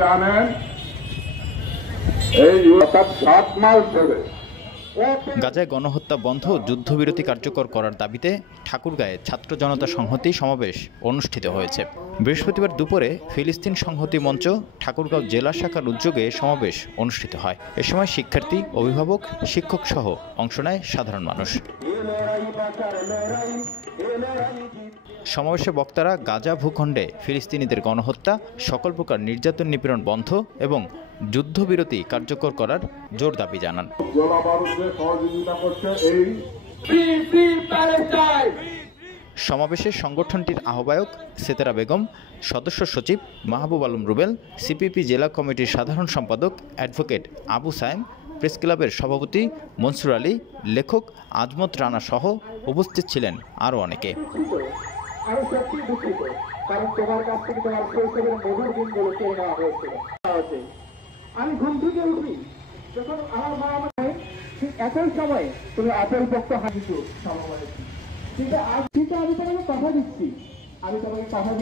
জানেন এই 7 মাস ধরে গাজায় গণহত্যা বন্ধ, যুদ্ধবিরতি কার্যকর করার দাবিতে ঠাকুরগাঁয়ে ছাত্র জনতা সংহতি সমাবেশ অনুষ্ঠিত হয়েছে। বৃহস্পতিবার দুপুরে ফিলিস্তিন সংহতি মঞ্চ ঠাকুরগাঁও জেলা শাখার উদ্যোগে সমাবেশ অনুষ্ঠিত হয়। এ সময় শিক্ষার্থী, অভিভাবক, শিক্ষক সহ অংশ নেয় সাধারণ মানুষ। সমাবেশে বক্তারা গাজা ভূখণ্ডে ফিলিস্তিনিদের গণহত্যা, সকল প্রকার নির্যাতন নিপীড়ন বন্ধ এবং যুদ্ধবিরতি কার্যকর করার জোর দাবি জানান। সমাবেশে সংগঠনটির আহ্বায়ক সেতেরা বেগম, সদস্য সচিব মাহবুব আলম রুবেল, সিপিপি জেলা কমিটির সাধারণ সম্পাদক অ্যাডভোকেট আবু সায়েম, প্রেস ক্লাবের সভাপতি মনসুর আলী, লেখক আজমত রানা সহ উপস্থিত ছিলেন আরও অনেকে। আমি সত্যি দুঃখিত, কারণ তোমার কাছ থেকে তোমার শৈশবের মধুর দিনগুলো কেড়ে নেওয়া হয়েছিল। আমি ঘুম থেকে উঠি, যখন আমার মা আমাকে ঠিক একই সময় তুমি আপেল পক্ষ হাসিছো সময়, কিন্তু আমি তোমাকে কথা দিচ্ছি, আমি তোমাকে কথা